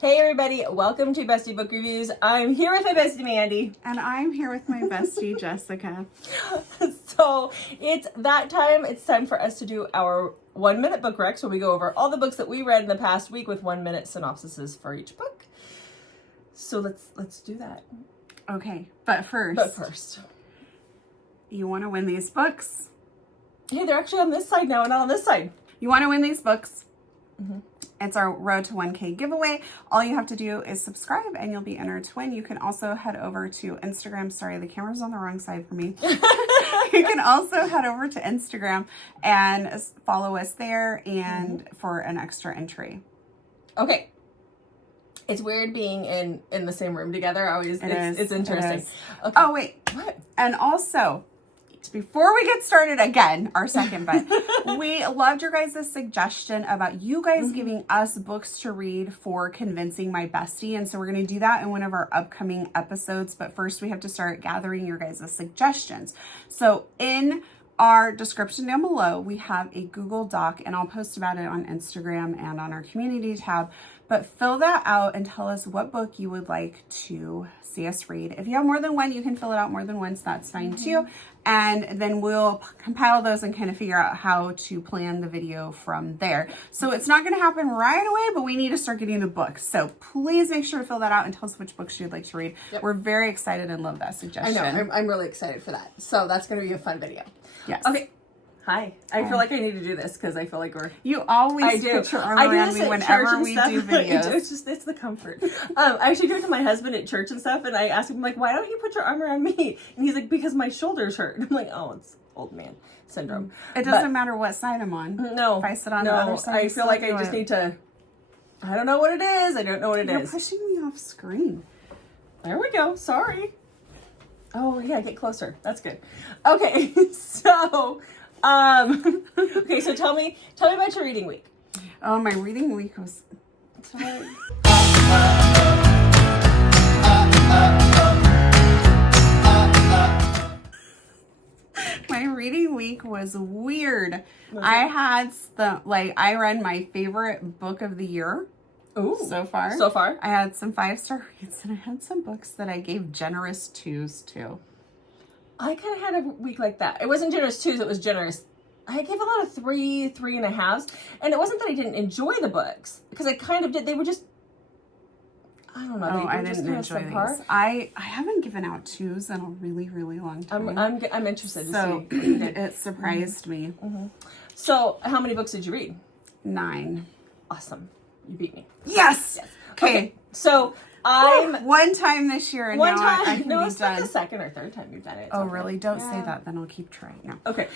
Hey everybody, welcome to Bestie Book Reviews. I'm here with my bestie Mandy. And I'm here with my bestie Jessica. So it's that time. It's time for us to do our 1 minute book recs, where we go over all the books that we read in the past week with 1 minute synopsises for each book. So let's do that. Okay, but first, you want to win these books? Hey, they're actually on this side now and not on this side. You want to win these books? Mm-hmm. It's our Road to 1K giveaway. All you have to do is subscribe and you'll be entered to win. You can also head over to Instagram. Sorry, the camera's on the wrong side for me. You can also head over to Instagram and follow us there and for an extra entry. Okay. It's weird being in the same room together. It's interesting. It is. Okay. Oh, wait. What? And also, before we get started again, our second bet, we loved your guys' suggestion about you guys giving us books to read for convincing my bestie. And so we're going to do that in one of our upcoming episodes. But first we have to start gathering your guys' suggestions. So in our description down below, we have a Google Doc, and I'll post about it on Instagram and on our community tab. But fill that out and tell us what book you would like to see us read. If you have more than one, you can fill it out more than once. That's fine too. And then we'll compile those and kind of figure out how to plan the video from there. So it's not going to happen right away, but we need to start getting the books. So please make sure to fill that out and tell us which books you'd like to read. Yep. We're very excited and love that suggestion. I know. I'm really excited for that. So that's going to be a fun video. Yes. Okay. Hi. I feel like I need to do this because I feel like You always put your arm around me whenever we do videos. It's the comfort. I actually do it to my husband at church and stuff, and I ask him, like, why don't you put your arm around me? And he's like, because my shoulders hurt. I'm like, oh, it's old man syndrome. It doesn't matter what side I'm on. No. If I sit on the other side, I feel like I just need to, I don't know what it is. I don't know what it is. You're pushing me off screen. There we go. Sorry. Oh, yeah, get closer. That's good. Okay, so... okay, so tell me about your reading week. Oh, my reading week was... My reading week was weird. I read my favorite book of the year. Ooh. So far. I had some 5-star reads, and I had some books that I gave generous 2s to. I kind of had a week like that. It wasn't generous 2s, it was generous. I gave a lot of 3.5s. And it wasn't that I didn't enjoy the books, because I kind of did. They were just, I don't know. I didn't enjoy these. I haven't given out 2s in a really, really long time. I'm interested to see. It surprised me. So, how many books did you read? 9. Awesome. You beat me. Yes! Okay. So, one time this year, and one now time. I can no, be it's done. like the second or third time you've done it. Oh, really? Don't say that. Then I'll keep trying. No. Okay.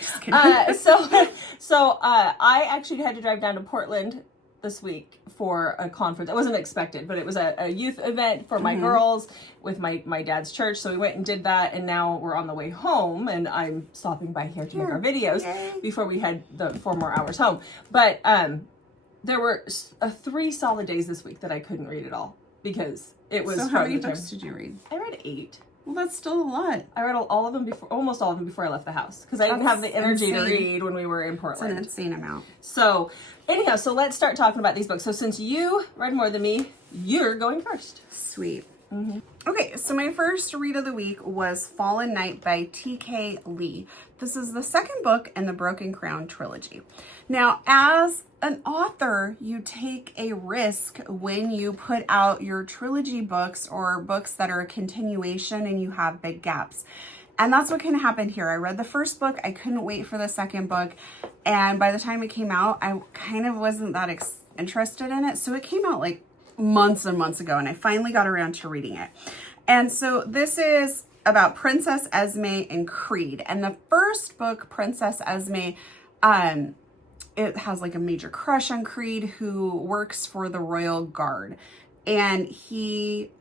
So I actually had to drive down to Portland this week for a conference. It wasn't expected, but it was a youth event for my girls with my dad's church. So we went and did that, and now we're on the way home, and I'm stopping by here to make our videos before we head the 4 more hours home. But there were 3 solid days this week that I couldn't read at all because it was. So how many books did you read? I read 8. Well, that's still a lot. I read all of them almost all of them before I left the house because I didn't have the energy to read when we were in Portland. It's an insane amount. So anyhow, so let's start talking about these books. So since you read more than me, you're going first. Sweet. Okay, so my first read of the week was Fallen Night by T.K. Lee. This is the second book in the Broken Crown trilogy. Now, as an author, you take a risk when you put out your trilogy books or books that are a continuation and you have big gaps. And that's what kind of happened here. I read the first book. I couldn't wait for the second book. And by the time it came out, I kind of wasn't that interested in it. So it came out like months and months ago, and I finally got around to reading it. And so this is about Princess Esme and Creed. And the first book, Princess Esme, it has like a major crush on Creed, who works for the Royal Guard. And he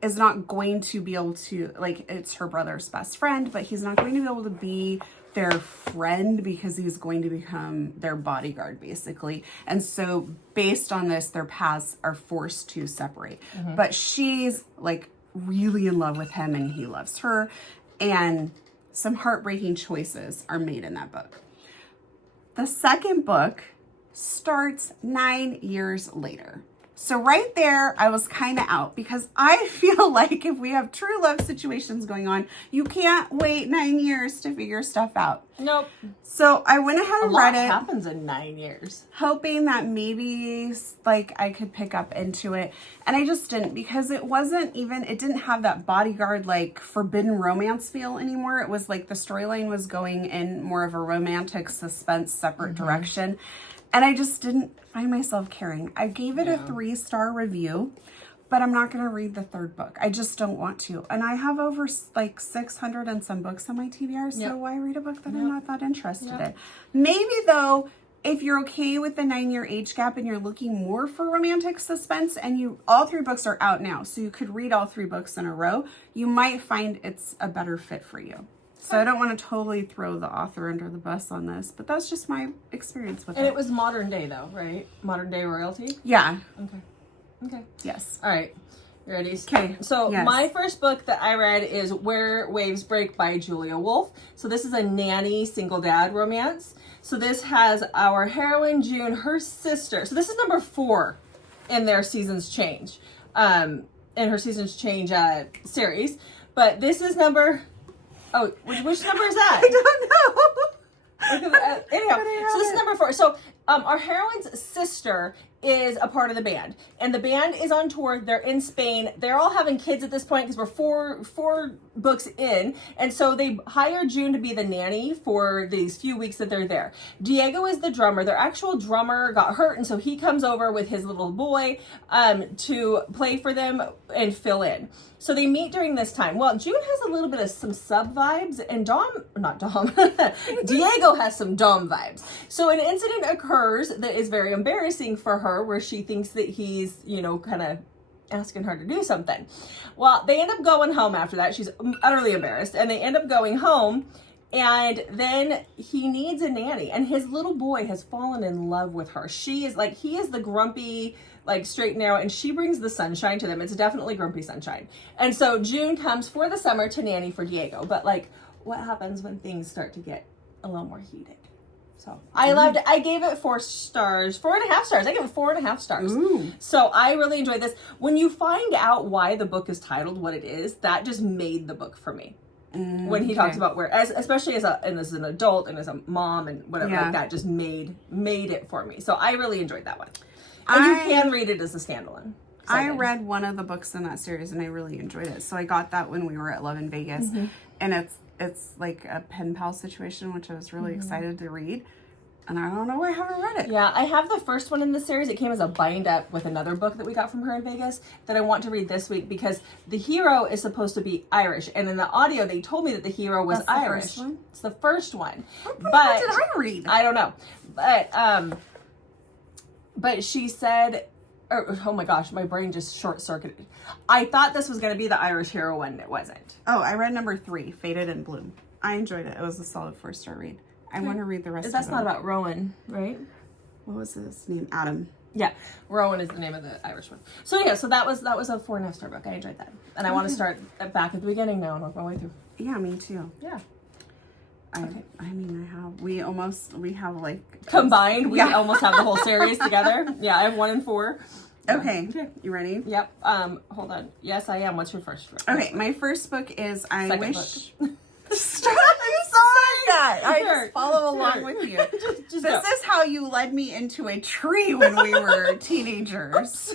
is not going to be able to, like, it's her brother's best friend, but he's not going to be able to be their friend because he's going to become their bodyguard, basically. And so based on this, their paths are forced to separate. But she's like really in love with him and he loves her. And some heartbreaking choices are made in that book. The second book starts 9 years later. So right there, I was kind of out because I feel like if we have true love situations going on, you can't wait 9 years to figure stuff out. Nope. So I went ahead and read it. A lot happens in 9 years. Hoping that maybe like I could pick up into it. And I just didn't, because it didn't have that bodyguard like forbidden romance feel anymore. It was like the storyline was going in more of a romantic suspense separate direction. And I just didn't find myself caring. I gave it a 3-star review, but I'm not going to read the third book. I just don't want to. And I have over like 600 and some books on my TBR, so why read a book that I'm not that interested in? Maybe though, if you're okay with the 9-year age gap and you're looking more for romantic suspense, and all 3 books are out now, so you could read all 3 books in a row, you might find it's a better fit for you. So I don't want to totally throw the author under the bus on this, but that's just my experience with it. And it was modern day though, right? Modern day royalty? Yeah. Okay. Yes. All right. You ready? Okay. So my first book that I read is Where Waves Break by Julia Wolf. So this is a nanny single dad romance. So this has our heroine June, her sister. So this is number 4 in their Seasons Change, in her Seasons Change series. But this is number... Oh, which number is that? I don't know. Anyhow, so this is number 4. So our heroine's sister is a part of the band, and the band is on tour. They're in Spain. They're all having kids at this point because we're four books in, and so they hire June to be the nanny for these few weeks that they're there. Diego is the drummer. Their actual drummer got hurt, and so he comes over with his little boy to play for them and fill in. So they meet during this time. Well, June has a little bit of some sub vibes, and Diego has some Dom vibes. So an incident occurs that is very embarrassing for her, where she thinks that he's, kind of asking her to do something. Well, they end up going home after that. She's utterly embarrassed, and they end up going home, and then he needs a nanny, and his little boy has fallen in love with her. He is the grumpy, straight and narrow, and she brings the sunshine to them. It's definitely grumpy sunshine. And so June comes for the summer to nanny for Diego. But what happens when things start to get a little more heated? So I loved it. I gave it 4 stars, 4.5 stars. I gave it 4.5 stars. Ooh. So I really enjoyed this. When you find out why the book is titled what it is, that just made the book for me. When he talks about especially as an adult and as a mom and whatever like that, just made it for me. So I really enjoyed that one. And you can read it as a standalone. I read one of the books in that series and I really enjoyed it. So I got that when we were at Love in Vegas. And it's like a pen pal situation, which I was really excited to read. And I don't know why I haven't read it. Yeah, I have the first one in the series. It came as a bind up with another book that we got from her in Vegas that I want to read this week because the hero is supposed to be Irish. And in the audio, they told me that the hero was Irish. First one? It's the first one. What did I read? I don't know. But she said, oh my gosh, my brain just short-circuited. I thought this was going to be the Irish heroine. It wasn't. Oh, I read number 3, Faded in Bloom. I enjoyed it. It was a solid 4-star read. I want to read the rest of it. That's not about Rowan, right? What was his name? Adam. Yeah, Rowan is the name of the Irish one. So yeah, so that was a 4.5 star book. I enjoyed that. And I want to start back at the beginning now and work my way through. Yeah, me too. Yeah. We have combined, we almost have the whole series together. Yeah, I have 1 and 4. Okay. You ready? Yep. Hold on. Yes, I am. What's your first? Okay, my first book is Second Wish. book. Stop! I'm sorry. I Sure. just follow along with you. Just This is how you led me into a tree when we were teenagers.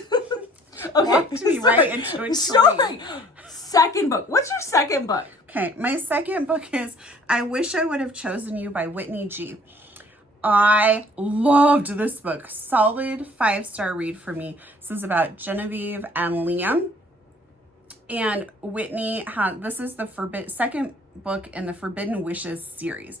Okay. Walked me right into a tree. Sorry. Second book. What's your second book? Okay, my second book is I Wish I Would Have Chosen You by Whitney G. I loved this book. Solid 5-star read for me. This is about Genevieve and Liam. And Whitney this is the second book in the Forbidden Wishes series.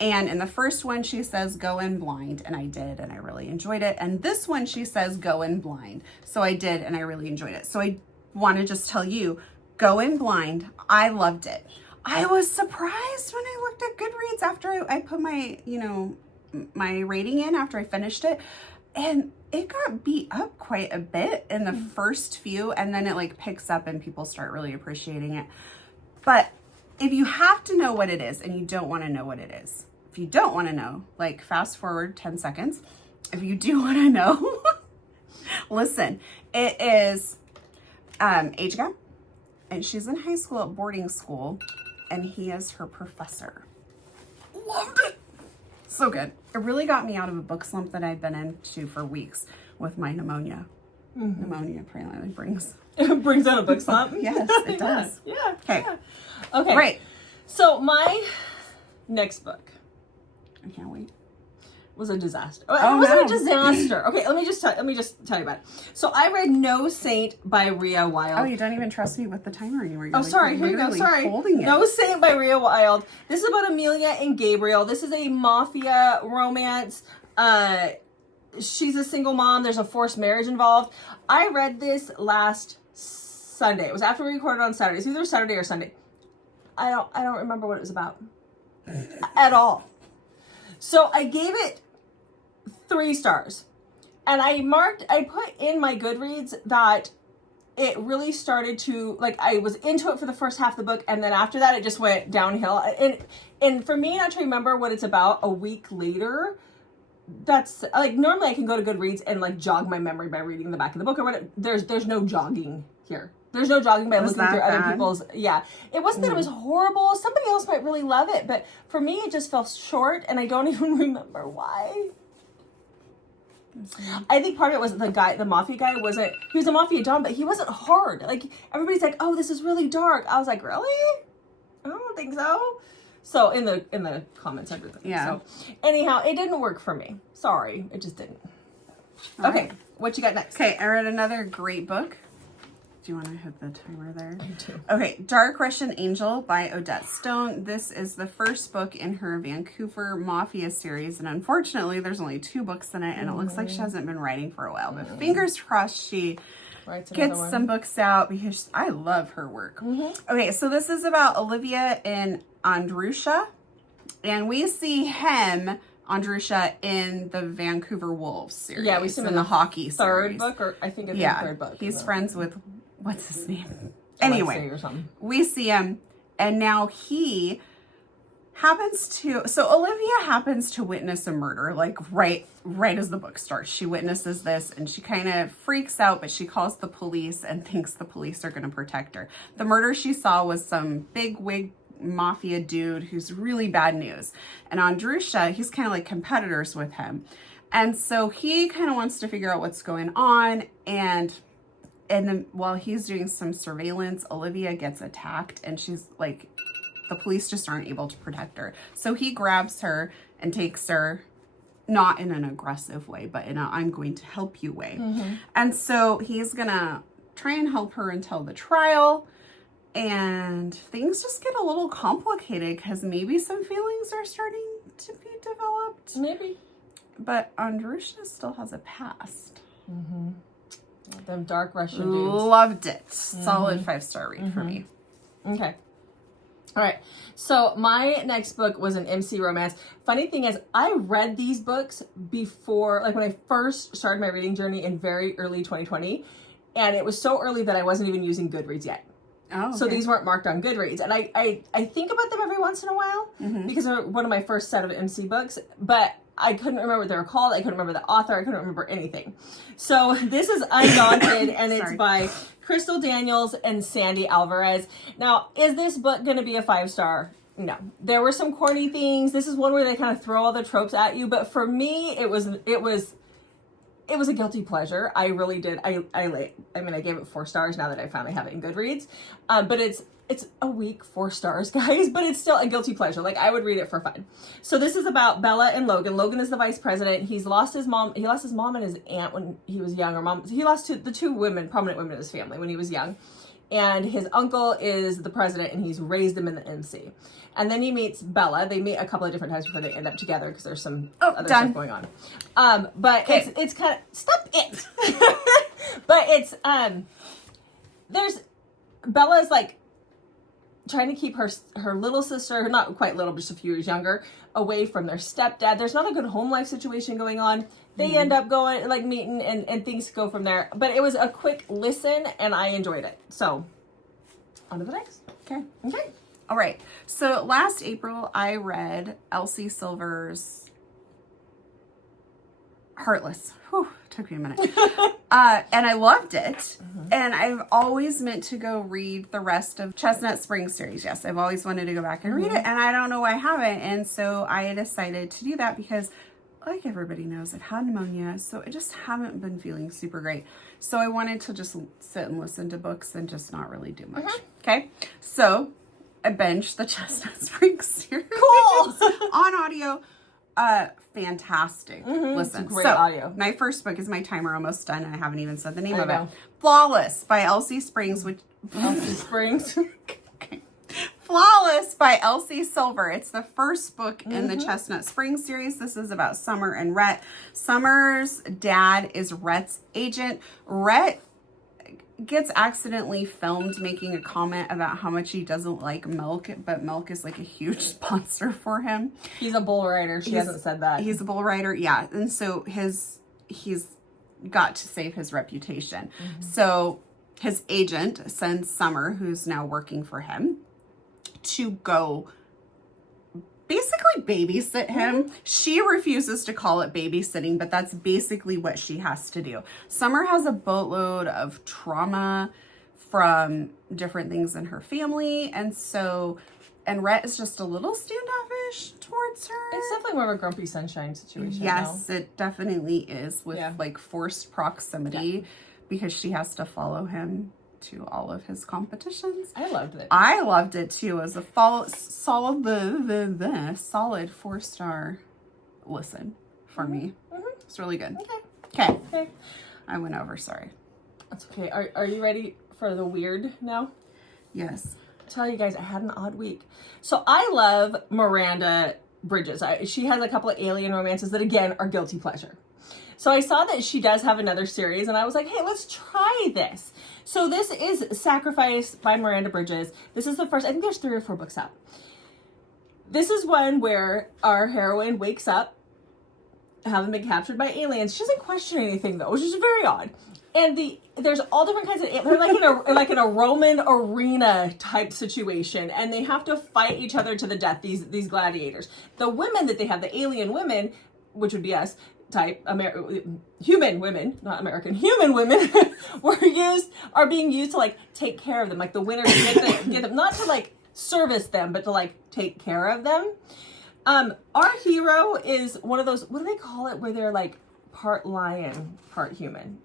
And in the first one, she says, go in blind. And I did, and I really enjoyed it. And this one, she says, go in blind. So I did, and I really enjoyed it. So I want to just tell you, go in blind. I loved it. I was surprised when I looked at Goodreads after I put my, my rating in after I finished it. And it got beat up quite a bit in the first few, and then it picks up and people start really appreciating it. But if you have to know what it is and you don't want to know what it is, if you don't want to know, fast forward 10 seconds. If you do want to know, Listen, it is age gap, and she's in high school at boarding school, and he is her professor. Loved it. So good. It really got me out of a book slump that I'd been into for weeks with my pneumonia. Pneumonia apparently brings out a book slump. Yes, it does. Yeah. Okay. Yeah. Okay. Right. So my next book I can't wait. was a disaster. Oh, it wasn't no. a disaster. Okay, let me just tell you about it. So I read No Saint by Rhea Wilde. Oh, you don't even trust me with the timer anymore. You're Sorry. Here you go. literally Sorry. holding it. No Saint by Rhea Wilde. This is about Amelia and Gabriel. This is a mafia romance. She's a single mom. There's a forced marriage involved. I read this last Sunday. It was after we recorded on Saturday. It's either Saturday or Sunday. I don't remember what it was about at all. So I gave it 3 stars. And I put in my Goodreads that it really started to, like, I was into it for the first half of the book, and then after that it just went downhill. And for me not to remember what it's about a week later, that's like, normally I can go to Goodreads and like jog my memory by reading the back of the book or whatever. There's no jogging here. There's no jogging by looking through other people's. Yeah, it wasn't that it was horrible. Somebody else might really love it, but for me it just fell short, and I don't even remember why. I think part of it was the mafia guy he was a mafia don, but he wasn't hard. Like, everybody's like, oh, this is really dark. I was like, really? I don't think so. So in the comments, everything. Yeah. So anyhow, it didn't work for me. Sorry, it just didn't. All Okay, right. what you got next? Okay, I read another great book. Do you want to hit the timer there? I do. Okay, Dark Russian Angel by Odette Stone. This is the first book in her Vancouver Mafia series, and unfortunately there's only 2 books in it, and it looks like she hasn't been writing for a while, but fingers crossed she gets some books out, because I love her work. Okay, so this is about Olivia and Andrusha, and we see him, Andrusha, in the Vancouver Wolves series. Yeah, we see him in the hockey third series. book, or I think it's the third book. He's friends with, what's his name? Alexei Anyway, or something. we see him, and now he Olivia happens to witness a murder, like right as the book starts. She witnesses this, and she kind of freaks out, but she calls the police and thinks the police are going to protect her. The murder she saw was some big wig mafia dude who's really bad news. And Andrusha, he's kind of like competitors with him. And so he kind of wants to figure out what's going on, and then while he's doing some surveillance, Olivia gets attacked, and she's like, the police just aren't able to protect her. So he grabs her and takes her, not in an aggressive way, but in a I'm going to help you way. And so he's gonna try and help her until the trial, and things just get a little complicated because maybe some feelings are starting to be developed. Maybe. But Andrusha still has a past. Them dark Russian dudes. Loved it. Solid 5-star read for me. Okay. All right. So my next book was an MC romance. Funny thing is, I read these books before, like when I first started my reading journey in very early 2020. And it was so early that I wasn't even using Goodreads yet. Oh, okay. So these weren't marked on Goodreads. And I think about them every once in a while because they're one of my first set of MC books. But I couldn't remember what they were called. I couldn't remember the author. I couldn't remember anything. So this is Undaunted, and it's by Crystal Daniels and Sandy Alvarez. Now, is this book going to be a 5-star? No. There were some corny things. This is one where they kind of throw all the tropes at you. But for me, it was a guilty pleasure. I really did. I gave it 4 stars now that I finally have it in Goodreads. But it's a weak 4 stars, guys, but it's still a guilty pleasure. Like, I would read it for fun. So this is about Bella and Logan. Logan is the vice president. He lost his mom and his aunt when he was young, he lost the 2 prominent women in his family when he was young. And his uncle is the president, and he's raised him in the MC. And then he meets Bella. They meet a couple of different times before they end up together because there's some other stuff going on. But it's kind of, stop it. But it's, Bella's like trying to keep her little sister, not quite little, just a few years younger, away from their stepdad. There's not a good home life situation going on. They end up going, like, meeting, and things go from there. But it was a quick listen, and I enjoyed it. So, on to the next. Okay. Okay. All right. So last April, I read Elsie Silver's Heartless. Whew, took me a minute. And I loved it. And I've always meant to go read the rest of Chestnut Springs series. Yes, I've always wanted to go back and read it, and I don't know why I haven't. And so I decided to do that because, like everybody knows, I've had pneumonia, so I just haven't been feeling super great. So I wanted to just sit and listen to books and just not really do much. Okay, so I binged the Chestnut Springs series. Cool. On audio. Fantastic. Listen, it's great audio. My first book is my timer almost done, and I haven't even said the name of know. it. Flawless by Elsie Springs, which Elsie Springs. okay. Flawless by Elsie Silver. It's the first book in the Chestnut Springs series. This is about Summer and Rhett. Summer's dad is Rhett's agent. Rhett gets accidentally filmed making a comment about how much he doesn't like milk, but milk is like a huge sponsor for him. He's a bull rider. She hasn't said that. He's a bull rider, yeah. And so he's got to save his reputation. So his agent sends Summer, who's now working for him, to go basically babysit him. She refuses to call it babysitting, but that's basically what she has to do. Summer has a boatload of trauma from different things in her family, and Rhett is just a little standoffish towards her. It's definitely more of a grumpy sunshine situation. Yes, it definitely is, with like forced proximity because she has to follow him to all of his competitions. I loved it. I loved it too. As a solid 4-star listen for me. It's really good. Okay. I went over, sorry. That's okay. Are you ready for the weird now? Yes. I'll tell you guys, I had an odd week. So I love Miranda Bridges. She has a couple of alien romances that, again, are guilty pleasure. So I saw that she does have another series, and I was like, hey, let's try this. So this is Sacrifice by Miranda Bridges. This is the first, I think there's 3 or 4 books out. This is one where our heroine wakes up, having been captured by aliens. She doesn't question anything, though, which is very odd. And there's all different kinds of, they're like in a Roman arena type situation, and they have to fight each other to the death, these gladiators. The women that they have, the alien women, which would be us, type human women, not American, human women are being used to like take care of them, like the winners get them, not to like service them, but to like take care of them. Our hero is one of those, what do they call it, where they're like part lion, part human,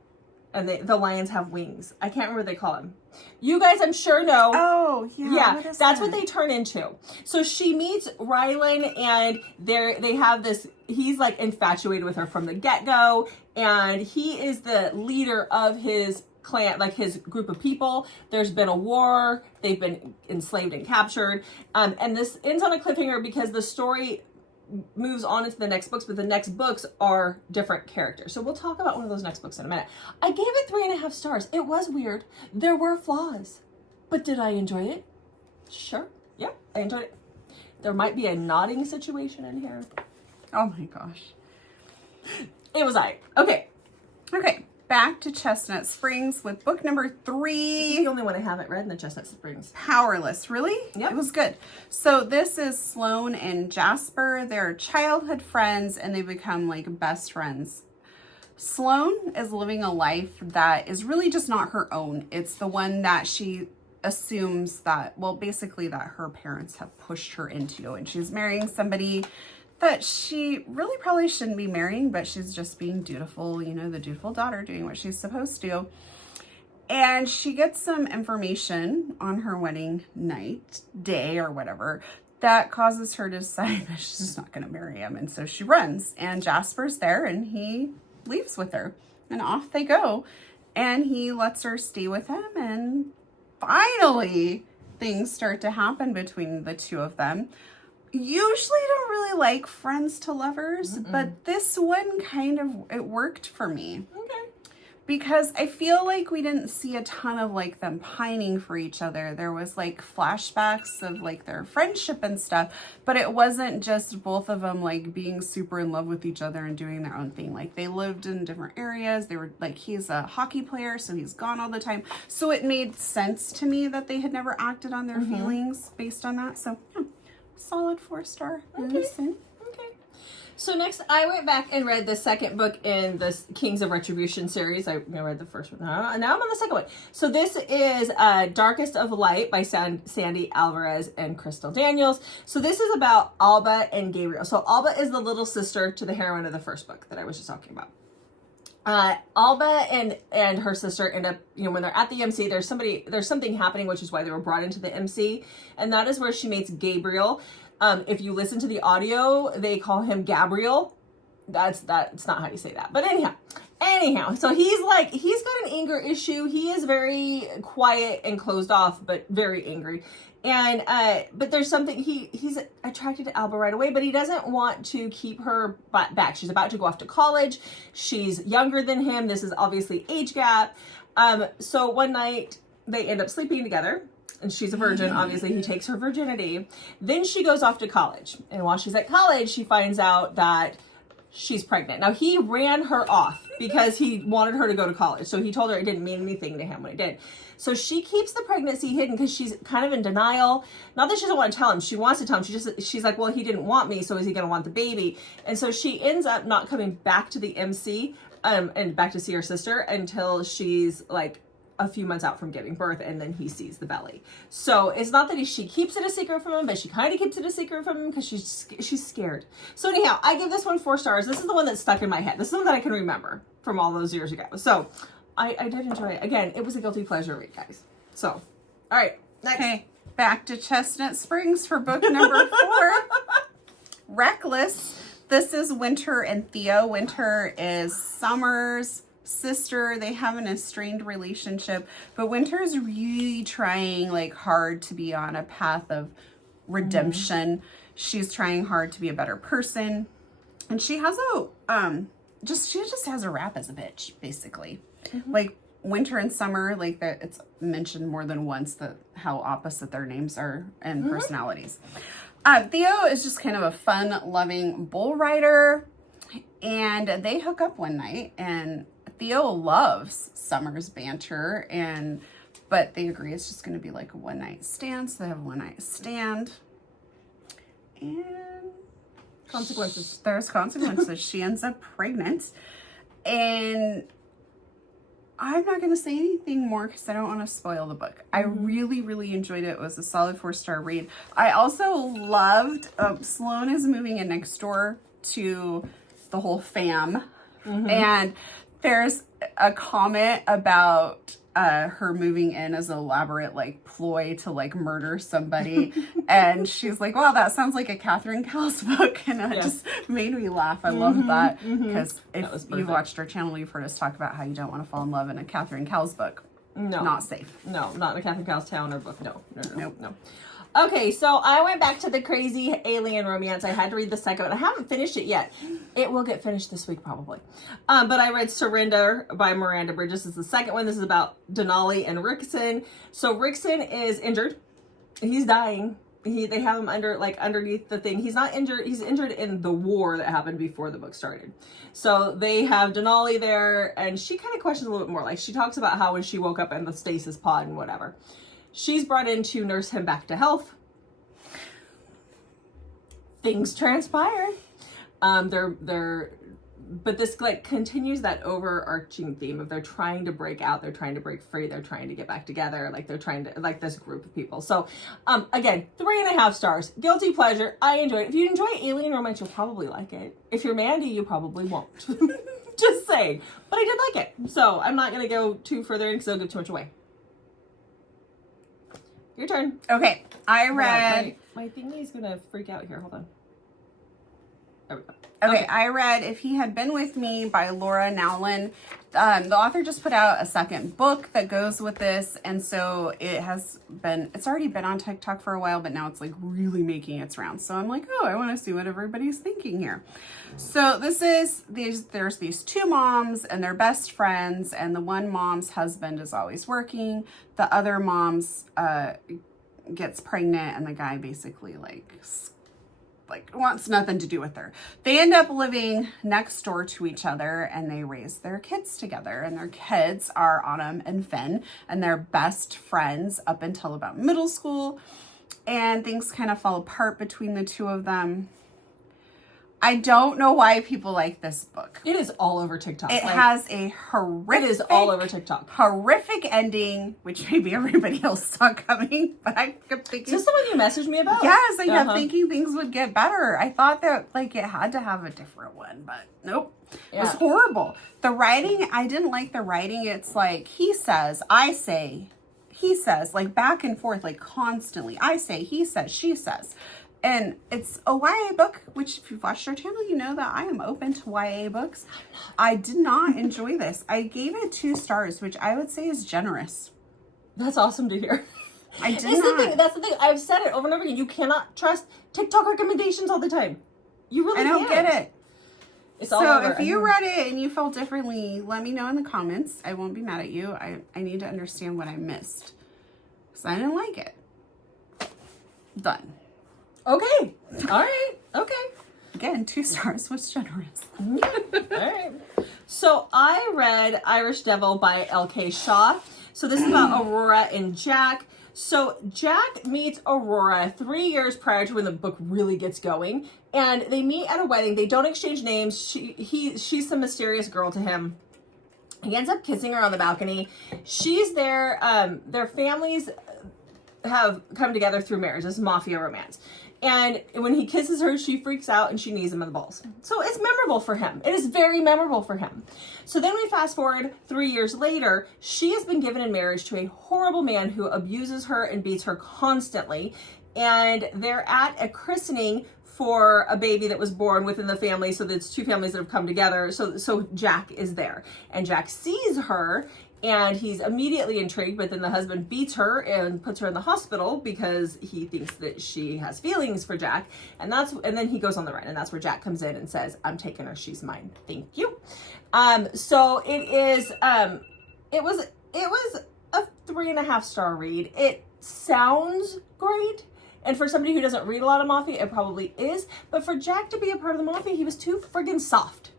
and the lions have wings. I can't remember what they call them. You guys, I'm sure know. Oh, yeah. Yeah, that's what they turn into. So she meets Rylan, and they have this, he's like infatuated with her from the get-go, and he is the leader of his clan, like his group of people. There's been a war, they've been enslaved and captured, and this ends on a cliffhanger because the story moves on into the next books, but the next books are different characters. So we'll talk about one of those next books in a minute. I gave it 3.5 stars. It was weird. There were flaws, but did I enjoy it? Sure. Yeah, I enjoyed it. There might be a nodding situation in here. Oh my gosh. It was okay. Back to Chestnut Springs with book number 3. This is the only one I haven't read in the Chestnut Springs. Powerless. Really? Yep. It was good. So this is Sloane and Jasper. They're childhood friends, and they become like best friends. Sloane is living a life that is really just not her own. It's the one that she assumes that, well, basically that her parents have pushed her into, and she's marrying somebody that she really probably shouldn't be marrying, but she's just being dutiful, you know, the dutiful daughter doing what she's supposed to. And she gets some information on her wedding day or whatever that causes her to decide that she's just not going to marry him. And so she runs, and Jasper's there, and he leaves with her, and off they go. And he lets her stay with him, and finally things start to happen between the two of them. Usually don't really like friends to lovers, but this one it worked for me. Okay. Because I feel like we didn't see a ton of like them pining for each other. There was like flashbacks of like their friendship and stuff, but it wasn't just both of them like being super in love with each other and doing their own thing. Like they lived in different areas. They were like, he's a hockey player, so he's gone all the time. So it made sense to me that they had never acted on their feelings based on that. So yeah. Solid 4-star. Okay. So next, I went back and read the second book in the Kings of Retribution series. I read the first one. Now I'm on the second one. So this is Darkest of Light by Sandy Alvarez and Crystal Daniels. So this is about Alba and Gabriel. So Alba is the little sister to the heroine of the first book that I was just talking about. Alba and her sister end up, when they're at the MC, there's something happening, which is why they were brought into the MC. And that is where she meets Gabriel. If you listen to the audio, they call him Gabriel. That's not how you say that. But anyhow, so he's got an anger issue. He is very quiet and closed off, but very angry. And, but there's something, he's attracted to Alba right away, but he doesn't want to keep her back. She's about to go off to college. She's younger than him. This is obviously age gap. So one night they end up sleeping together. And she's a virgin, obviously. He takes her virginity. Then she goes off to college. And while she's at college, she finds out that she's pregnant. Now, he ran her off because he wanted her to go to college. So he told her it didn't mean anything to him when it did. So she keeps the pregnancy hidden because she's kind of in denial. Not that she doesn't want to tell him. She wants to tell him. She's like, well, he didn't want me, so is he going to want the baby? And so she ends up not coming back to the MC and back to see her sister until she's like a few months out from giving birth, and then he sees the belly. So it's not that she keeps it a secret from him, but she kind of keeps it a secret from him because she's scared. So anyhow, I give this one 4 stars. This is the one that's stuck in my head. This is the one that I can remember from all those years ago. So I did enjoy it. Again, it was a guilty pleasure read, guys. So, all right, next. Okay, back to Chestnut Springs for book number 4. Reckless. This is Winter and Theo. Winter is Summer's sister. They have an estranged relationship, but Winter's really trying like hard to be on a path of redemption. She's trying hard to be a better person, and she has she just has a rap as a bitch, basically. Like Winter and Summer, like that, it's mentioned more than once that how opposite their names are and personalities. Theo is just kind of a fun-loving bull rider, and they hook up one night, and Theo loves Summer's banter, but they agree it's just going to be like a one-night stand. So they have a one-night stand, and there's consequences. She ends up pregnant, and I'm not going to say anything more because I don't want to spoil the book. I really, really enjoyed it. It was a solid 4-star read. I also loved Sloane is moving in next door to the whole fam, and there's a comment about her moving in as an elaborate like ploy to like murder somebody, and she's like, wow, that sounds like a Catherine Cowles book, and it just made me laugh. I love that because if you've watched our channel, you've heard us talk about how you don't want to fall in love in a Catherine Cowles book. No, not safe. No, not in a Catherine Cowles town or book. No. Okay, so I went back to the crazy alien romance. I had to read the second one. I haven't finished it yet. It will get finished this week probably. But I read Surrender by Miranda Bridges. This is the second one. This is about Denali and Rickson. So Rickson is injured. He's dying. They have him underneath the thing. He's not injured. He's injured in the war that happened before the book started. So they have Denali there, and she kind of questions a little bit more. Like she talks about how when she woke up in the stasis pod and whatever. She's brought in to nurse him back to health. Things transpire. But this like continues that overarching theme of they're trying to break out, they're trying to break free, they're trying to get back together, like they're trying to, like this group of people. So, again, 3.5 stars. Guilty pleasure. I enjoyed it. If you enjoy alien romance, you'll probably like it. If you're Mandy, you probably won't. Just saying. But I did like it. So I'm not going to go too further in because it'll give too much away. Your turn. Okay, I read... My thingy's gonna freak out here. Hold on. There we go. Okay, I read If He Had Been With Me by Laura Nowlin. The author just put out a second book that goes with this, and so it's already been on TikTok for a while, but now it's like really making its rounds. So I'm like, oh, I want to see what everybody's thinking here. So there's these 2 moms, and they're best friends, and the one mom's husband is always working. The other mom's gets pregnant, and the guy basically like wants nothing to do with her. They end up living next door to each other, and they raise their kids together, and their kids are Autumn and Finn, and they're best friends up until about middle school, and things kind of fall apart between the two of them. I don't know why people like this book. It is all over TikTok. It has a horrific... It is all over TikTok. Horrific ending, which maybe everybody else saw coming, but I kept thinking... Is this the one you messaged me about? Yes, I kept thinking things would get better. I thought that, like, it had to have a different one, but nope. Yeah. It was horrible. The writing, I didn't like the writing. It's like, he says, I say, he says, like, back and forth, like, constantly. I say, he says, she says. And it's a YA book, which if you've watched our channel, you know that I am open to YA books. I did not enjoy this. I gave it 2 stars, which I would say is generous. That's awesome to hear. I did not. That's the thing. I've said it over and over again. You cannot trust TikTok recommendations all the time. You really can't. I don't get it. It's all so over. If you read it and you felt differently, let me know in the comments. I won't be mad at you. I need to understand what I missed. Because I didn't like it. Done. Okay. All right. Okay. Again, 2 stars was generous. All right. So I read Irish Devil by L.K. Shaw. So this is about Aurora and Jack. So Jack meets Aurora 3 years prior to when the book really gets going. And they meet at a wedding. They don't exchange names. She's some mysterious girl to him. He ends up kissing her on the balcony. She's there. Their families have come together through marriage. This is Mafia romance. And when he kisses her, she freaks out and she knees him in the balls. So it's memorable for him. It is very memorable for him. So then we fast forward 3 years later. She has been given in marriage to a horrible man who abuses her and beats her constantly. And they're at a christening for a baby that was born within the family. So there's 2 families that have come together. So Jack is there. And Jack sees her. And he's immediately intrigued, but then the husband beats her and puts her in the hospital because he thinks that she has feelings for Jack. And then he goes on the run, and that's where Jack comes in and says, I'm taking her, she's mine. Thank you. So it is, it was a 3.5 star read. It sounds great. And for somebody who doesn't read a lot of Mafia, it probably is. But for Jack to be a part of the Mafia, he was too friggin' soft.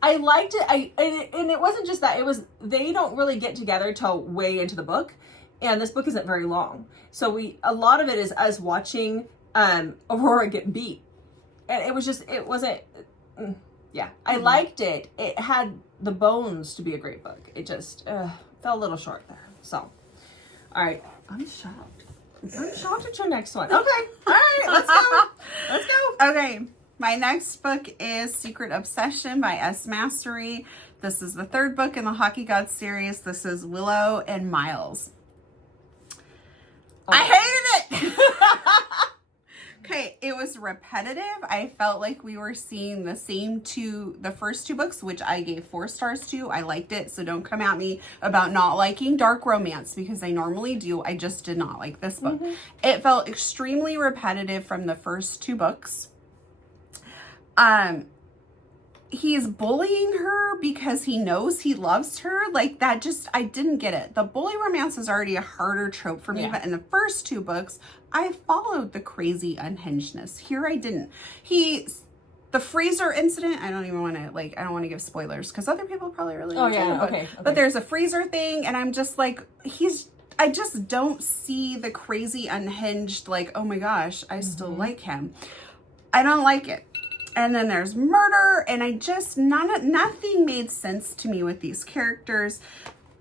I liked it. And it wasn't just that. It was, they don't really get together till way into the book. And this book isn't very long. So a lot of it is us watching Aurora get beat. And it was just, it wasn't, yeah. I liked it. It had the bones to be a great book. It just fell a little short there. So, all right. I'm shocked. I'm shocked at your next one. Okay. All right. Let's go. Let's go. Okay. My next book is Secret Obsession by S. Mastery. This is the 3rd book in the Hockey Gods series. This is Willow and Miles. I hated it! Okay, it was repetitive. I felt like we were seeing the same the first 2 books, which I gave 4 stars to. I liked it, so don't come at me about not liking dark romance, because I normally do. I just did not like this book. It felt extremely repetitive from the first 2 books. He's bullying her because he knows he loves her. Like, that just, I didn't get it. The bully romance is already a harder trope for me, but in the first 2 books, I followed the crazy unhingedness. Here I didn't. The freezer incident, I don't even want to, like, I don't want to give spoilers because other people probably really enjoy it. Okay. But there's a freezer thing, and I'm just like, I just don't see the crazy unhinged, like, oh my gosh, I still like him. I don't like it. And then there's murder, and nothing made sense to me with these characters.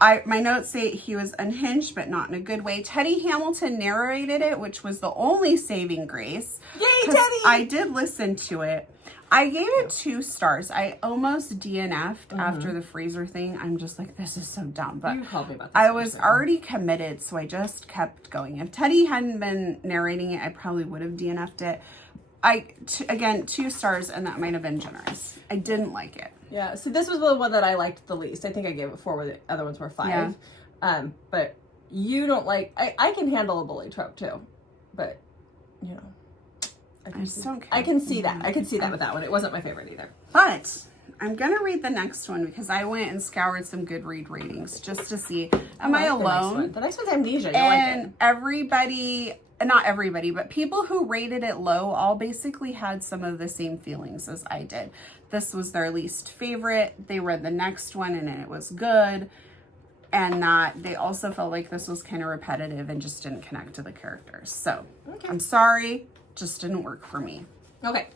My notes say he was unhinged, but not in a good way. Teddy Hamilton narrated it, which was the only saving grace. Yay, Teddy! I did listen to it. I gave it 2 stars. I almost DNF'd after the freezer thing. I'm just like, this is so dumb. But you called me about this. I was already committed, so I just kept going. If Teddy hadn't been narrating it, I probably would have DNF'd it. Again, 2 stars, and that might have been generous. I didn't like it. Yeah, so this was the one that I liked the least. I think I gave it 4 where the other ones were 5. Yeah. But you don't like, I can handle a bully trope too. But, you know. I can see that. I can see that with that one. It wasn't my favorite either. But I'm going to read the next one because I went and scoured some Goodread ratings just to see, am I alone? The next one's Amnesia. And everybody, not everybody, but people who rated it low all basically had some of the same feelings as I did. This was their least favorite. They read the next one and it was good. And that they also felt like this was kind of repetitive and just didn't connect to the characters. So I'm sorry, just didn't work for me. Okay.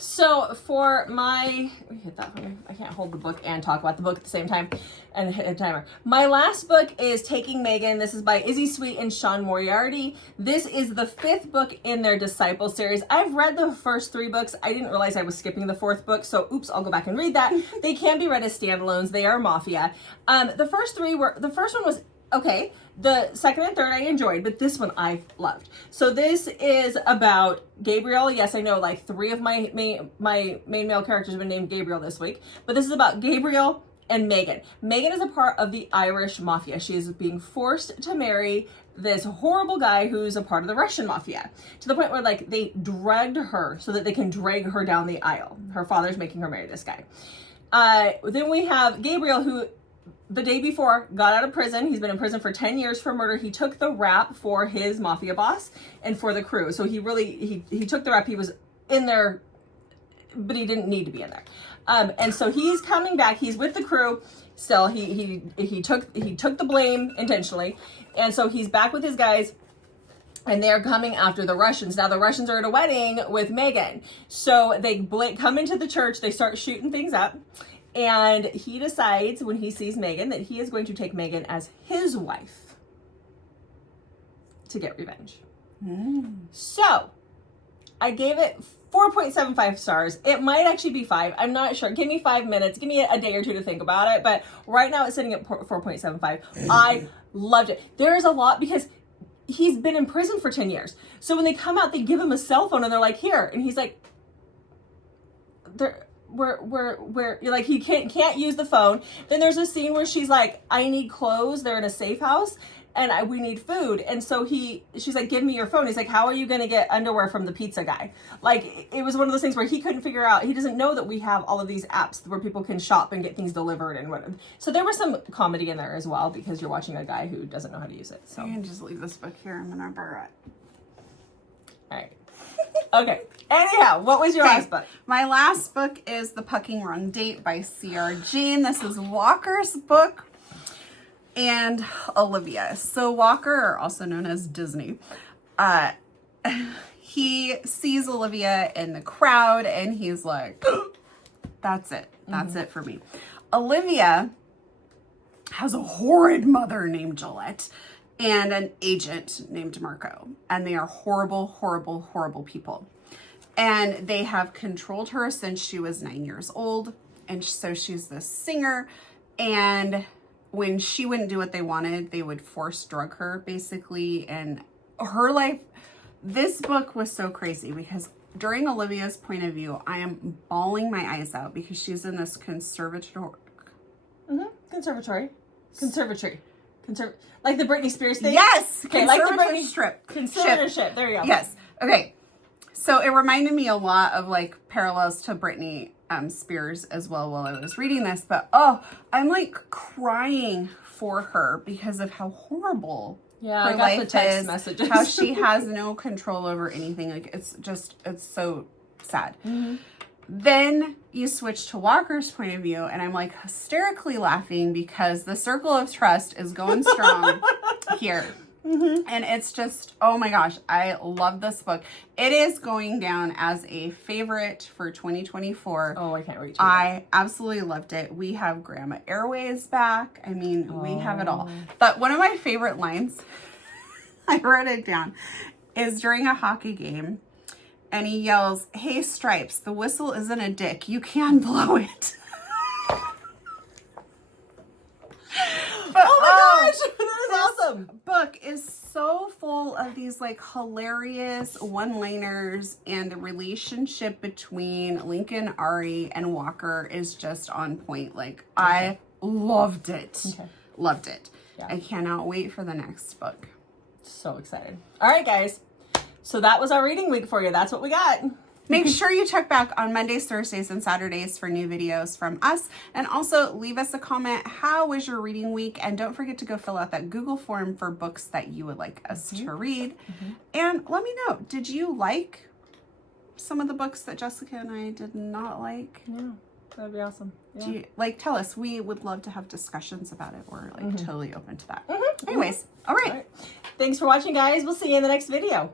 So for my, let me hit that for me. I can't hold the book and talk about the book at the same time and hit a timer. My last book is Taking Megan. This is by Izzy Sweet and Sean Moriarty. This is the 5th book in their Disciple series. I've read the first 3 books. I didn't realize I was skipping the 4th book, so oops, I'll go back and read that. They can be read as standalones. They are Mafia. The first one was okay. The second and third I enjoyed, but this one I loved. So this is about Gabriel. Yes, I know like 3 of my main male characters have been named Gabriel this week, but this is about Gabriel and Megan. Megan is a part of the Irish Mafia. She is being forced to marry this horrible guy who's a part of the Russian Mafia, to the point where like they dragged her so that they can drag her down the aisle. Her father's making her marry this guy. Then we have Gabriel, who the day before got out of prison. He's been in prison for 10 years for murder. He took the rap for his Mafia boss and for the crew. So he took the rap. He was in there, but he didn't need to be in there. And so he's coming back. He's with the crew still. He took the blame intentionally. And so he's back with his guys, and they're coming after the Russians. Now the Russians are at a wedding with Megan. So they come into the church. They start shooting things up. And he decides when he sees Megan that he is going to take Megan as his wife to get revenge. So I gave it 4.75 stars. It might actually be 5. I'm not sure. Give me 5 minutes. Give me a day or 2 to think about it. But right now it's sitting at 4.75. I loved it. There is a lot because he's been in prison for 10 years. So when they come out, they give him a cell phone and they're like, here. And he's like, where you're like, he can't use the phone. Then there's a scene where she's like, I need clothes. They're in a safe house and we need food. And so she's like, give me your phone. He's like, how are you going to get underwear from the pizza guy? Like, it was one of those things where he couldn't figure out, he doesn't know that we have all of these apps where people can shop and get things delivered and whatever. So there was some comedy in there as well, because you're watching a guy who doesn't know how to use it. So I can just leave this book here. I'm going to borrow it. All right. Okay. Anyhow, what was your last book? My last book is The Pucking Wrong Date by C.R. Jean. This is Walker's book and Olivia. So Walker, also known as Disney, he sees Olivia in the crowd and he's like, that's it. That's it for me. Olivia has a horrid mother named Gillette and an agent named Marco. And they are horrible, horrible, horrible people. And they have controlled her since she was 9 years old. And so she's this singer. And when she wouldn't do what they wanted, they would force drug her, basically. And her life, this book was so crazy because during Olivia's point of view, I am bawling my eyes out because she's in this conservatory. Like the Britney Spears thing? Yes! Okay, like the Britney strip. Conservatorship. There you go. Yes. Okay. So it reminded me a lot of like parallels to Britney Spears as well while I was reading this. But I'm like crying for her because of how horrible her I got life the text is, messages. how she has no control over anything. Like it's so sad. Then you switch to Walker's point of view, and I'm like hysterically laughing because the circle of trust is going strong here. And it's just, oh my gosh, I love this book. It is going down as a favorite for 2024. Oh, I can't wait to I absolutely loved it. We have Grandma Airways back. I mean, we have it all. But one of my favorite lines, I wrote it down, is during a hockey game. And he yells, hey, Stripes, the whistle isn't a dick. You can blow it. But, oh my gosh, that is awesome. Book is so full of these like hilarious one-liners, and the relationship between Lincoln, Ari, and Walker is just on point. Like, I loved it. Loved it. Yeah. I cannot wait for the next book. So excited. All right, guys. So that was our reading week for you. That's what we got. Make sure you check back on Mondays, Thursdays, and Saturdays for new videos from us. And also leave us a comment. How was your reading week? And don't forget to go fill out that Google form for books that you would like us to read. And let me know, did you like some of the books that Jessica and I did not like? Yeah, that'd be awesome. Yeah. Do you, tell us. We would love to have discussions about it. We're totally open to that. Anyways, all right. Thanks for watching, guys. We'll see you in the next video.